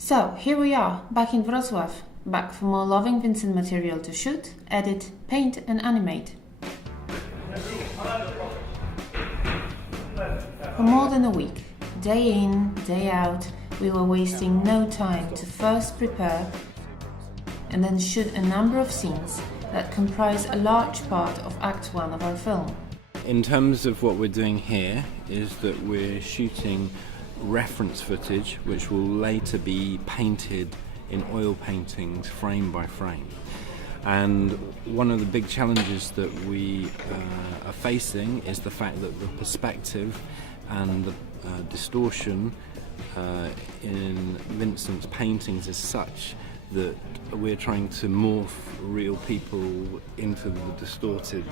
So, here we are, back in Wrocław, back for more Loving Vincent material to shoot, edit, paint and animate. For more than a week, day in, day out, we were wasting no time to first prepare and then shoot a number of scenes that comprise a large part of Act 1 of our film. In terms of what we're doing here is that we're shooting reference footage which will later be painted in oil paintings frame by frame. And one of the big challenges that we are facing is the fact that the perspective and the distortion in Vincent's paintings is such that we're trying to morph real people into the distorted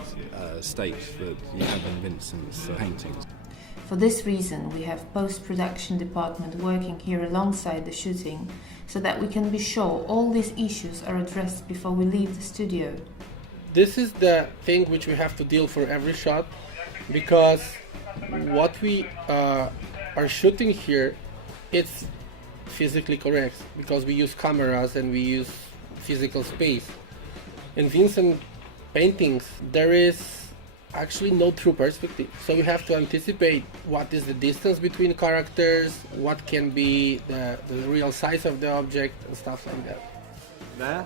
state that you have in Vincent's paintings. For this reason, we have post-production department working here alongside the shooting so that we can be sure all these issues are addressed before we leave the studio. This is the thing which we have to deal for every shot, because what we are shooting here, it's physically correct because we use cameras and we use physical space. In Vincent paintings, there is actually no true perspective, so you have to anticipate what is the distance between characters, what can be the real size of the object and stuff like that. There?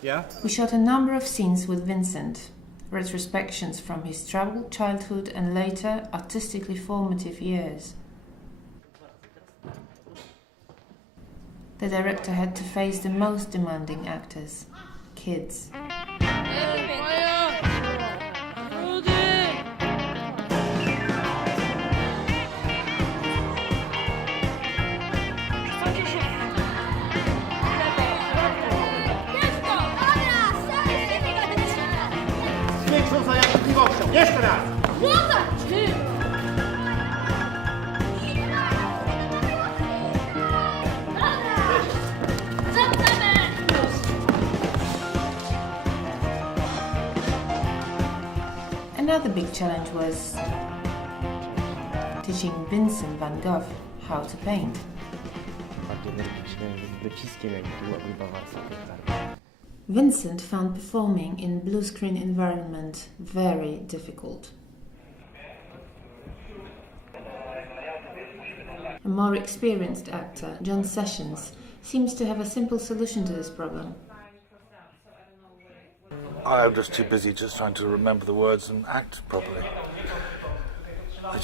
Yeah? We shot a number of scenes with Vincent, retrospections from his troubled childhood and later artistically formative years. The director had to face the most demanding actors, kids. Jeszcze raz! Another big challenge was teaching Vincent van Gogh how to paint. Vincent found performing in blue screen environment very difficult. A more experienced actor, John Sessions, seems to have a simple solution to this problem. I'm just too busy just trying to remember the words and act properly. I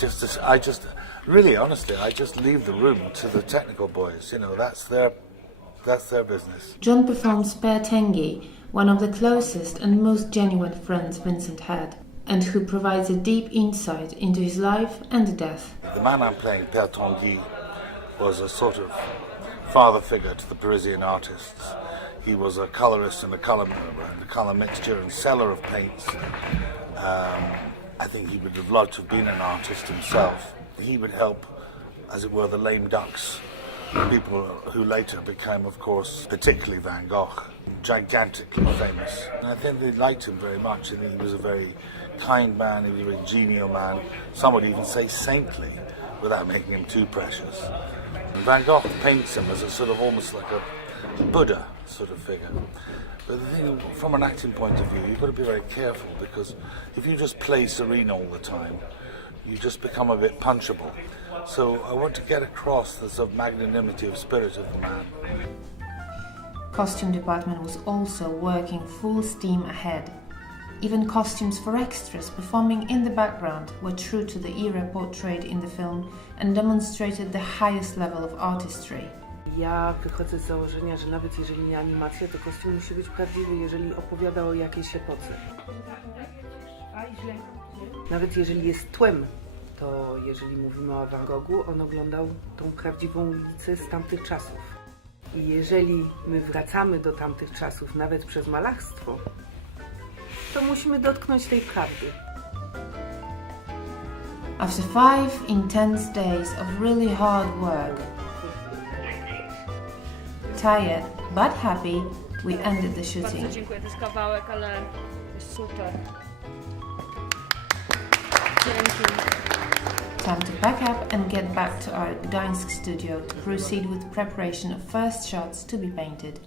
just really honestly, I just leave the room to the technical boys, you know, that's their business. John performs Per Tengi, one of the closest and most genuine friends Vincent had, and who provides a deep insight into his life and death. The man I'm playing, Per Tengi, was a sort of father figure to the Parisian artists. He was a colorist and a color mixture and seller of paints. I think he would have loved to have been an artist himself. He would help, as it were, the lame ducks, people who later became, of course, particularly Van Gogh, gigantically famous. And I think they liked him very much, and he was a very kind man, he was a very genial man, some would even say saintly, without making him too precious. And Van Gogh paints him as a sort of almost like a Buddha sort of figure. But the thing, from an acting point of view, you've got to be very careful, because if you just play serene all the time, you just become a bit punchable. So I want to get across the sort of magnanimity of spirit of the man. Costume department was also working full steam ahead. Even costumes for extras performing in the background were true to the era portrayed in the film and demonstrated the highest level of artistry. Ja wychodzę z założenia, że nawet jeżeli nie animacja, to kostium musi być prawdziwy, jeżeli opowiada o jakiejś epoce. Nawet jeżeli jest tłem, to jeżeli mówimy o Van Goghu, on oglądał tą prawdziwą ulicę z tamtych czasów. I jeżeli my wracamy do tamtych czasów, nawet przez malarstwo, to musimy dotknąć tej prawdy. After 5 intense days of really hard work, tired but happy, we ended the shooting. Bardzo dziękuję, to jest kawałek, ale jest super. Dzięki. time to pack up and get back to our Gdańsk studio to proceed with preparation of first shots to be painted.